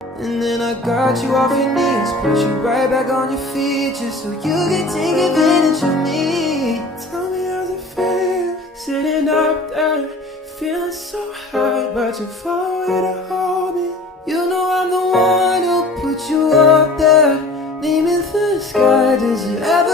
And then I got you off your knees, put you right back on your feet, just so you can take advantage of me. Tell me how's it feel, sitting up there, feeling so high, but you're far away to hold me. You know I'm the one who put you up there, aiming for the sky. Does it ever